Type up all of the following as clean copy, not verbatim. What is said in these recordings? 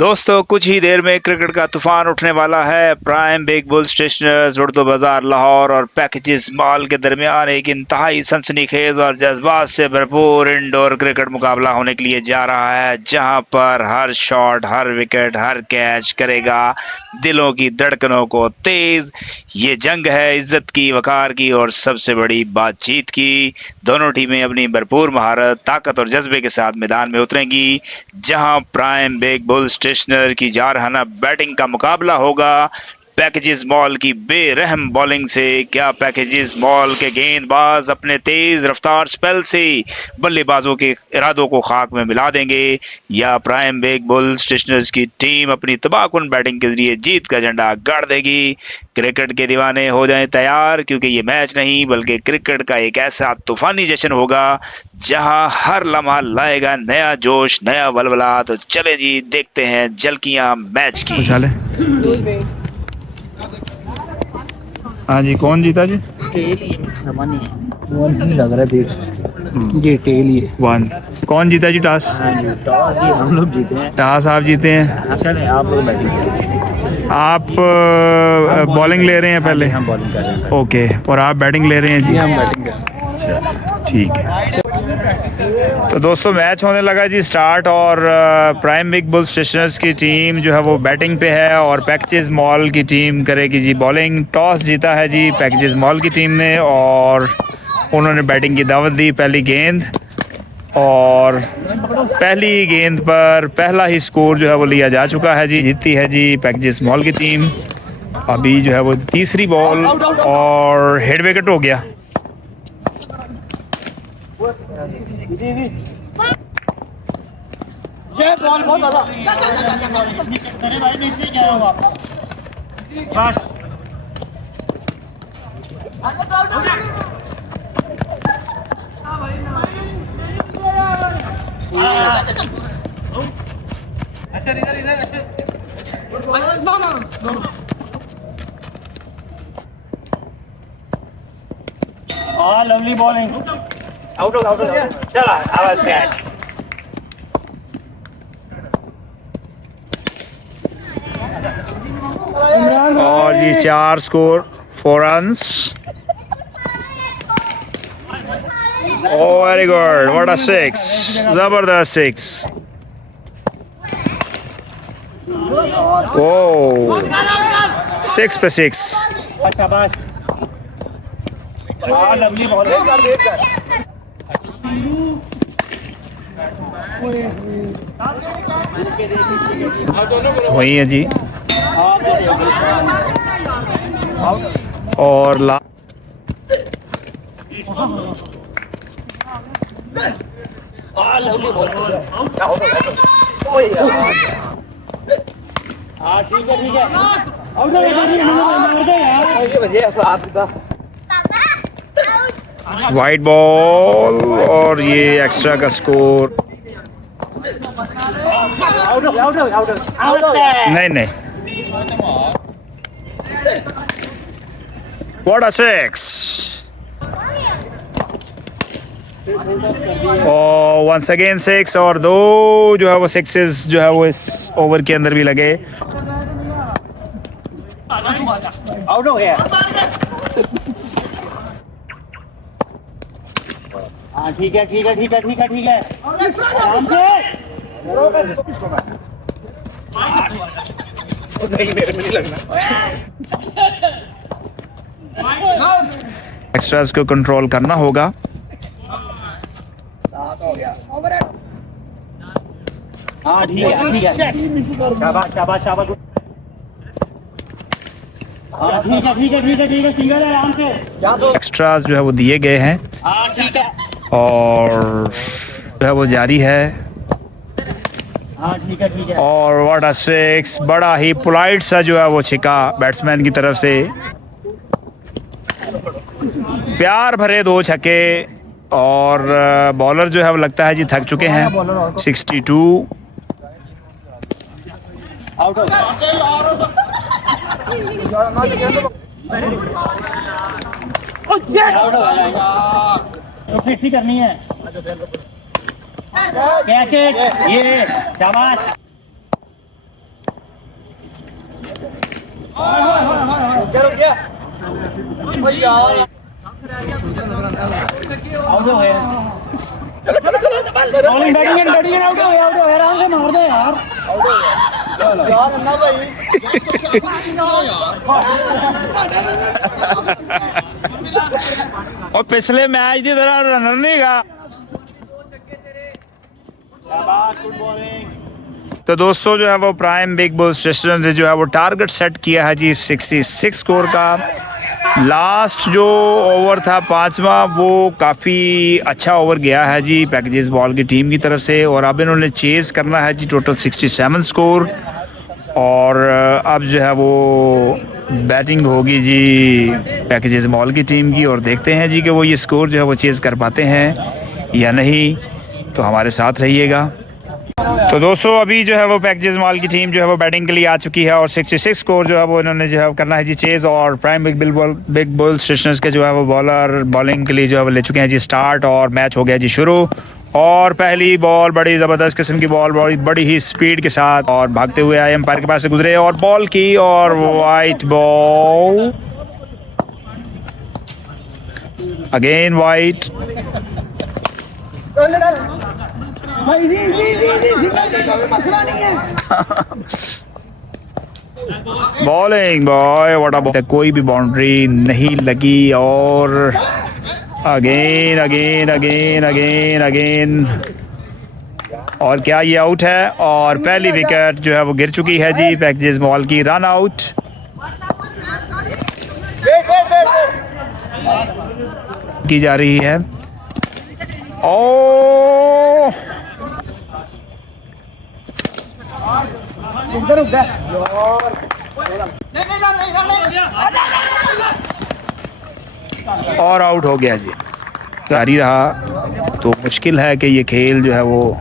दोस्तों कुछ ही देर में क्रिकेट का तूफान उठने वाला है। Prime big bull stationers Urdu बाजार लाहौर और पैकेजेस मॉल के दरमियान एक इंतहाई सनसनीखेज और जज्बात से भरपूर इंडोर क्रिकेट मुकाबला होने के लिए जा रहा है, जहां पर हर शॉट, हर विकेट, हर कैच करेगा दिलों की धड़कनों को तेज। ये जंग है इज्जत की, वकार की और सबसे बड़ी बातचीत की। दोनों टीमें अपनी भरपूर महारत, ताकत और जज्बे के साथ मैदान में उतरेंगी, जहां प्राइम बिग बुल स्टेशनर की जारहाना बैटिंग का मुकाबला होगा पैकेजेस मॉल की बेरहम बॉलिंग से। क्या पैकेजेस मॉल के गेंदबाज अपने तेज रफ्तार स्पेल से बल्लेबाजों के इरादों को खाक में मिला देंगे, या प्राइम बिग बुल स्टेशनर्स की टीम अपनी तबाहकुन बैटिंग के जरिए जीत का झंडा गाड़ देगी? क्रिकेट के दीवाने हो जाएं तैयार, क्योंकि ये मैच नहीं बल्कि क्रिकेट का एक ऐसा तूफानी जश्न होगा जहां हर लम्हा लाएगा नया जोश, नया वलवला। तो चले जी, देखते हैं झलकियां मैच की। हाँ जी, कौन जीता जी? टेल ही रमन है। वन ही लग रहा है देख। ये टेल ही है। वन। कौन जीता जी टॉस? टॉस जी हम लोग जीते हैं। टॉस आप जीते हैं। चले आप लोग बैटिंग। आप बॉलिंग ले रहे हैं पहले? हम बॉलिंग कर रहे हैं। ओके, और आप बैटिंग ले रहे हैं जी? हम बैटिंग कर रहे हैं। अच्छा, ठीक है। तो दोस्तों मैच होने लगा जी स्टार्ट, और प्राइम बिग बुल स्टेशनर्स की टीम जो है वो बैटिंग पे है और पैकेजेस मॉल की टीम करेगी जी बॉलिंग। टॉस जीता है जी पैकेजेस मॉल की टीम ने और उन्होंने बैटिंग की दावत दी। पहली गेंद, और पहली गेंद पर पहला ही स्कोर जो है वो लिया जा चुका है जी। जीती है जी पैकेजेस मॉल की टीम। अभी जो है वो तीसरी बॉल और हेड विकेट हो गया। ये बॉल बहुत ज्यादा अरे भाई नीचे क्या हुआ बस अच्छा इधर no no no lovely bowling out चला आवाज कैच। और जी 4 score 4 runs. Oh very good, what a 6, जबरदस्त 6। ओ 6 पे 6। शाबाश लवली बॉलिंग। वही है जी, और ठीक है वाइट बॉल, और ये एक्स्ट्रा का स्कोर। नहीं नहीं, व्हाट अ 6। और वंस अगेन 6, और 2 जो है वो 6 जो है वो इस ओवर के अंदर भी लगे। आउट हो गया। हाँ ठीक है ठीक है ठीक है ठीक है ठीक है। नहीं मेरे में नहीं लगना। एक्स्ट्रास को कंट्रोल करना होगा। हाँ ठीक है शाबाश शाबाश शाबाश। हाँ ठीक है ठीक है ठीक है ठीक है सिंगल है आराम से। एक्स्ट्रास जो है वो दिए गए हैं हाँ ठीक है और जो है वो जारी है। हाँ ठीक है ठीक है। और व्हाट अ 6, बड़ा ही पोलाइट सा जो है वो छिका बैट्समैन की तरफ से। प्यार भरे 2 छक्के, और बॉलर जो है वो लगता है जी थक चुके हैं। 62 आउट हो फिफ्टी करनी है। कैच इट, ये शाबाश। बॉलिंग बैटिंग आउट हो गया आराम से मार दो यार यार अन्ना भाई और पिछले मैच की तरह रनर नहीं गा। तो दोस्तों जो है वो प्राइम बिग बुल स्टेशन ने जो है वो टारगेट सेट किया है जी 66 स्कोर का। लास्ट जो ओवर था पांचवा वो काफ़ी अच्छा ओवर गया है जी पैकेजेस बॉल की टीम की तरफ से, और अब इन्होंने चेज़ करना है जी टोटल 67 स्कोर। और अब जो है वो बैटिंग होगी जी पैकेजेस बॉल की टीम की, और देखते हैं जी कि वो ये स्कोर जो है वो चेज़ कर पाते हैं या नहीं। तो हमारे साथ रहिएगा। तो दोस्तों अभी जो है वो पैकेजेस मॉल की टीम जो है वो बैटिंग के लिए आ चुकी है और 66 स्कोर जो है वो इन्होंने जो है करना है जी चेज़। और प्राइम बिग बुल स्टेशनर्स के जो है वो बॉलर बॉलिंग के लिए जो है वो ले चुके हैं जी स्टार्ट, और मैच हो गया जी शुरू। और पहली बॉल बड़ी ज़बरदस्त किस्म की बॉल बड़ी ही स्पीड के साथ और भागते हुए आए एम्पायर के पास से गुजरे और बॉल की, और white ball again white. Bowling boy what कोई भी बाउंड्री नहीं लगी, और again again again again again, और क्या ये आउट है। और पहली विकेट जो है वो गिर चुकी है जी पैकेजेस मॉल की, रन आउट की जा रही है। और आउट हो गया जी, जारी रहा। तो मुश्किल है कि ये खेल जो है वो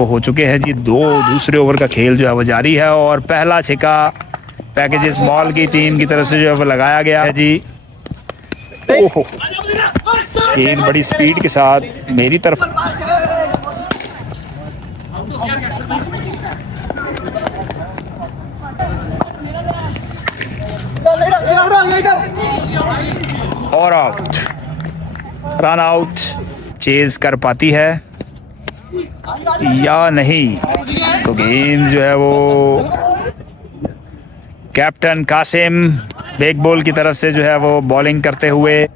हो चुके हैं जी। दूसरे ओवर का खेल जो है वो जारी है, और पहला छक्का पैकेजेस मॉल की टीम की तरफ से जो है वो लगाया गया है जी। ओहो, एक बड़ी स्पीड के साथ मेरी तरफ और आउट, रन आउट। चेज कर पाती है या नहीं, तो गेंद जो है वो कैप्टन कासिम बिग बुल की तरफ से जो है वो बॉलिंग करते हुए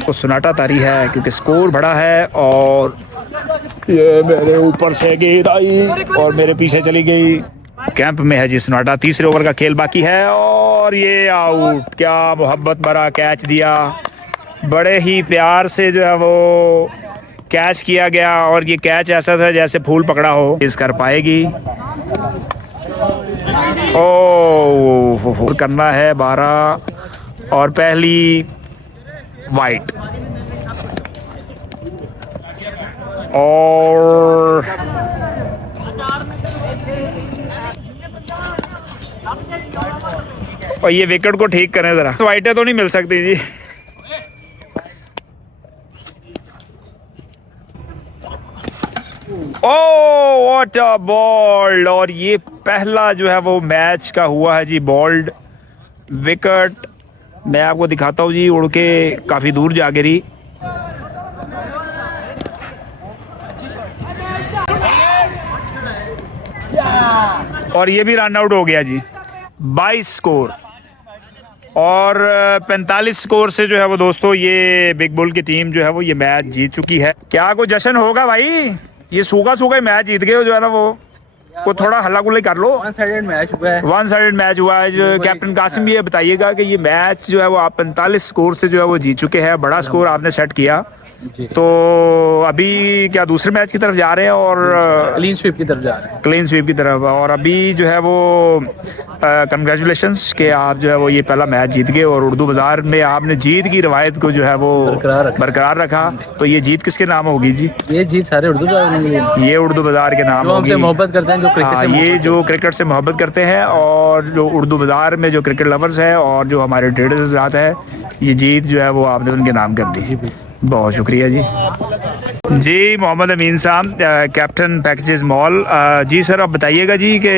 तो सन्नाटा तारी है क्योंकि स्कोर बड़ा है। और ये मेरे ऊपर से गेंद आई और मेरे पीछे चली गई। कैंप में है जी सन्नाटा, तीसरे ओवर का खेल बाकी है और ये आउट। क्या मोहब्बत भरा कैच दिया, बड़े ही प्यार से जो है वो कैच किया गया, और ये कैच ऐसा था जैसे फूल पकड़ा हो। इस कर पाएगी, ओ करना है 12 और पहली वाइट। और ये विकेट को ठीक करें जरा, तो वाइटें तो नहीं मिल सकती जी। ओ व्हाट अ बॉल, और ये पहला जो है वो मैच का हुआ है जी बॉल्ड विकेट। मैं आपको दिखाता हूँ जी, उड़ के काफी दूर जा गिरी। और ये भी रन आउट हो गया जी। 22 स्कोर और 45 स्कोर से जो है वो दोस्तों ये बिग बुल की टीम जो है वो ये मैच जीत चुकी है। क्या कोई जश्न होगा भाई? ये सूखा सूखा मैच जीत गए हो जो है ना, वो थोड़ा हल्ला गुल्ला कर लो। वन साइडेड मैच हुआ है। जो कैप्टन कासिम, ये बताइएगा कि ये मैच जो है वो आप 45 स्कोर से जो है वो जीत चुके हैं। बड़ा स्कोर आपने सेट किया। तो अभी क्या दूसरे मैच की तरफ जा रहे हैं और क्लीन स्वीप की तरफ जा रहे हैं। क्लीन स्वीप की तरफ, और अभी जो है वो कंग्रेचुलेशंस कि आप जो है वो ये पहला मैच जीत गए और उर्दू बाज़ार में आपने जीत की रवायत को जो है वो बरकरार रखा। तो ये जीत किसके नाम होगी जी? ये जीत सारे उर्दू ये उर्दू बाज़ार के नाम जो होगी। हमसे मोहब्बत करते हैं, जो क्रिकेट हाँ, से ये जो क्रिकेट से मोहब्बत करते हैं और जो उर्दू बाज़ार में जो क्रिकेट लवर्स हैं और जो हमारे ट्रेडर्स ज़ात है, ये जीत जो है वो आपने उनके नाम कर दी। बहुत शुक्रिया जी। जी मोहम्मद अमीन साहब, कैप्टन पैकेजेस मॉल। जी सर, आप बताइएगा जी कि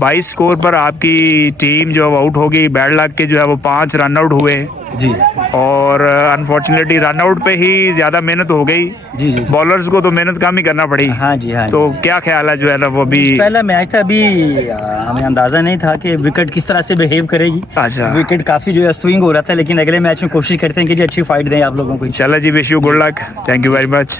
22 स्कोर पर आपकी टीम जो आउट होगी, बैड लक के जो है वो 5 रन आउट हुए जी, और अनफॉर्चुनेटली रन आउट पे ही ज़्यादा मेहनत हो गई। जी जी। बॉलर्स को तो मेहनत कम ही करना पड़ी। हाँ जी, हाँ तो क्या ख्याल है जो है ना वो अभी पहला मैच था, अभी हमें अंदाजा नहीं था कि विकेट किस तरह से बिहेव करेगी। अच्छा। विकेट काफी जो है स्विंग हो रहा था, लेकिन अगले मैच में कोशिश करते हैं कि जी अच्छी फाइट दें आप लोगों को। चला जी, wish you good luck, thank you very much.